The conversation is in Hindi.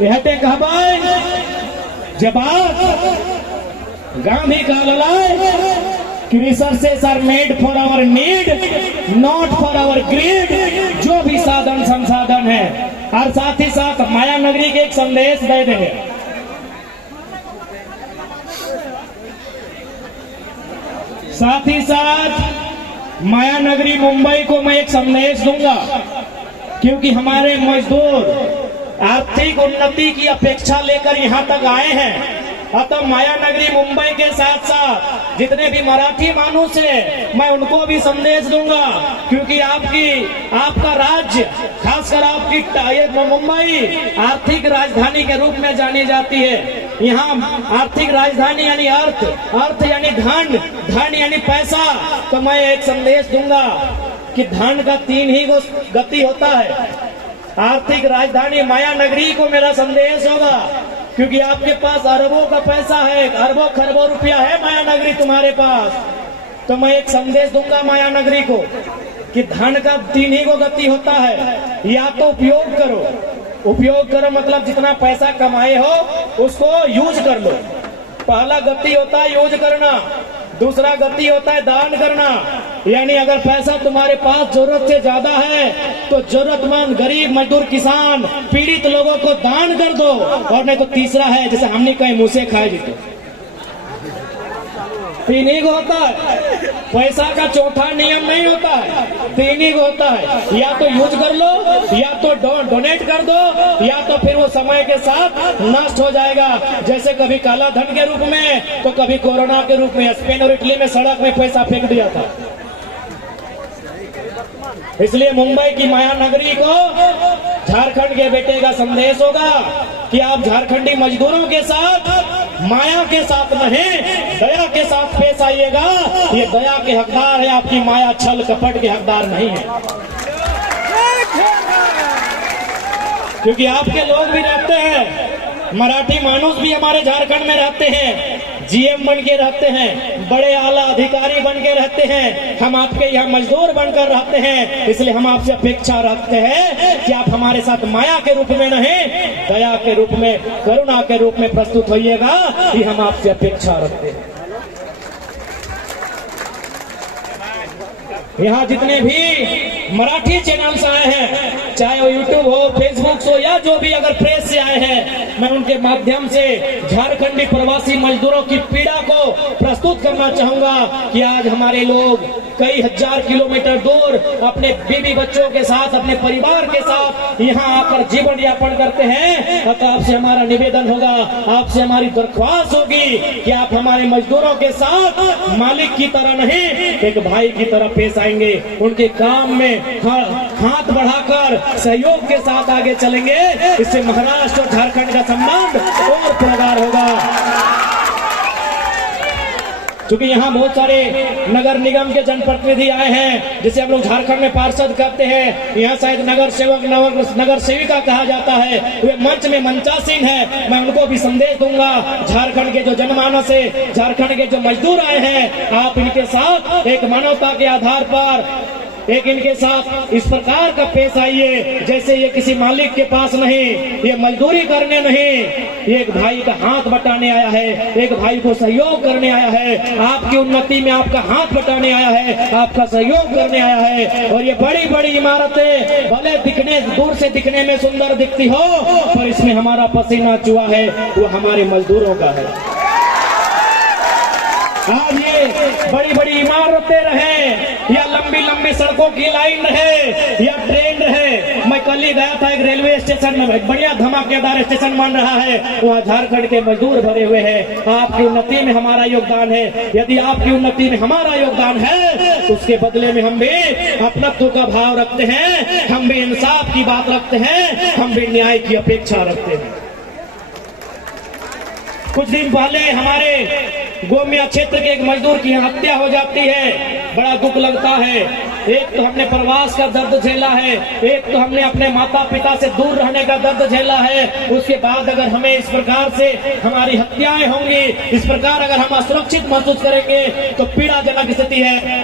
कहते कहबाई जवाब गांधी का लड़ाई कि resources are made for our need not for our greed. जो भी साधन संसाधन है, और साथ ही साथ माया नगरी के एक संदेश दे देंगे। साथ ही साथ माया नगरी मुंबई को मैं एक संदेश दूंगा, क्योंकि हमारे मजदूर आर्थिक उन्नति की अपेक्षा लेकर यहाँ तक आए हैं। अतः माया नगरी मुंबई के साथ साथ जितने भी मराठी मानुष हैं, मैं उनको भी संदेश दूंगा, क्योंकि आपका राज्य, खासकर आपकी मुंबई आर्थिक राजधानी के रूप में जानी जाती है। यहाँ आर्थिक राजधानी यानी अर्थ यानी धन यानी पैसा। तो मैं एक संदेश दूंगा कि धन का 3 ही गति होता है। आर्थिक राजधानी माया नगरी को मेरा संदेश होगा, क्योंकि आपके पास अरबों का पैसा है, अरबों खरबों रुपया है माया नगरी तुम्हारे पास। तो मैं एक संदेश दूंगा माया नगरी को कि धन का 3 ही गति होता है। या तो उपयोग करो मतलब जितना पैसा कमाए हो उसको यूज कर लो। पहला गति होता है यूज करना, दूसरा गति होता है दान करना। यानी अगर पैसा तुम्हारे पास जरूरत से ज्यादा है तो जरूरतमंद, गरीब, मजदूर, किसान, पीड़ित लोगों को दान कर दो। और नहीं तो तीसरा है, जैसे हमने कहीं मुंह से खाए जीते 3 ही होता है। पैसा का चौथा नियम नहीं होता है, 3 ही होता है। या तो यूज कर लो, या तो डोनेट कर दो, या तो फिर वो समय के साथ नष्ट हो जाएगा। जैसे कभी काला धन के रूप में तो कभी कोरोना के रूप में स्पेन और इटली में सड़क में पैसा फेंक दिया था। इसलिए मुंबई की माया नगरी को झारखंड के बेटे का संदेश होगा कि आप झारखंडी मजदूरों के साथ, माया के साथ नहीं, दया के साथ पेश आइएगा। ये दया के हकदार है, आपकी माया छल कपट के हकदार नहीं है। क्योंकि आपके लोग भी रहते हैं, मराठी मानुष भी हमारे झारखंड में रहते हैं, जीएम बन के रहते हैं, बड़े आला अधिकारी बन के रहते हैं। हम आपके यहाँ मजदूर बनकर रहते हैं। इसलिए हम आपसे अपेक्षा रखते हैं कि आप हमारे साथ माया के रूप में नहीं, दया के रूप में, करुणा के रूप में प्रस्तुत होइएगा। ये हम आपसे अपेक्षा रखते हैं। यहाँ जितने भी मराठी चैनल्स आए हैं, चाहे वो यूट्यूब हो, फेसबुक हो, या जो भी अगर प्रेस से आए हैं, मैं उनके माध्यम से झारखंडी प्रवासी मजदूरों की पीड़ा को प्रस्तुत करना चाहूंगा कि आज हमारे लोग कई हजार किलोमीटर दूर अपने बीवी बच्चों के साथ, अपने परिवार के साथ यहाँ आकर जीवन यापन करते हैं। अतः आपसे हमारा निवेदन होगा, आपसे हमारी दरख्वास्त होगी कि आप हमारे मजदूरों के साथ मालिक की तरह नहीं, एक भाई की तरह पेश आएंगे। उनके काम में हाथ बढ़ाकर सहयोग के साथ आगे चलेंगे। इससे महाराष्ट्र और झारखंड का संबंध और प्रगाढ़ होगा। क्योंकि यहाँ बहुत सारे नगर निगम के जनप्रतिनिधि आए हैं, जिसे हम लोग झारखंड में पार्षद कहते हैं। यहाँ शायद नगर सेवक, नगर सेविका कहा जाता है। वे मंच में मंचासीन है। मैं उनको भी संदेश दूंगा, झारखंड के जो जनमानस है, झारखंड के जो मजदूर आए हैं, आप इनके साथ एक मानवता के आधार पर एक इनके साथ इस प्रकार का पेश आइए जैसे ये किसी मालिक के पास नहीं, ये मजदूरी करने नहीं, ये एक भाई का हाथ बटाने आया है, एक भाई को सहयोग करने आया है, आपकी उन्नति में आपका हाथ बटाने आया है, आपका सहयोग करने आया है। और ये बड़ी बड़ी इमारतें भले दिखने, दूर से दिखने में सुंदर दिखती हो, पर इसमें हमारा पसीना चुआ है, वो हमारे मजदूरों का है। आज ये बड़ी बड़ी इमारतें रहे, या लंबी लंबी सड़कों की लाइन रहे, या ट्रेन रहे। मैं कल ही गया था एक रेलवे स्टेशन में, बढ़िया धमाकेदार स्टेशन बन रहा है, वहाँ झारखंड के मजदूर भरे हुए हैं। आपकी उन्नति में हमारा योगदान है। यदि आपकी उन्नति में हमारा योगदान है तो उसके बदले में हम भी अपनत्व का भाव रखते हैं, हम भी इंसाफ की बात रखते हैं, हम भी न्याय की अपेक्षा रखते हैं। कुछ दिन पहले हमारे गोमिया क्षेत्र के एक मजदूर की हत्या हो जाती है, बड़ा दुख लगता है। एक तो हमने प्रवास का दर्द झेला है, एक तो हमने अपने माता पिता से दूर रहने का दर्द झेला है। उसके बाद अगर हमें इस प्रकार से हमारी हत्याएं होंगी, इस प्रकार अगर हम असुरक्षित महसूस करेंगे तो पीड़ाजनक स्थिति है।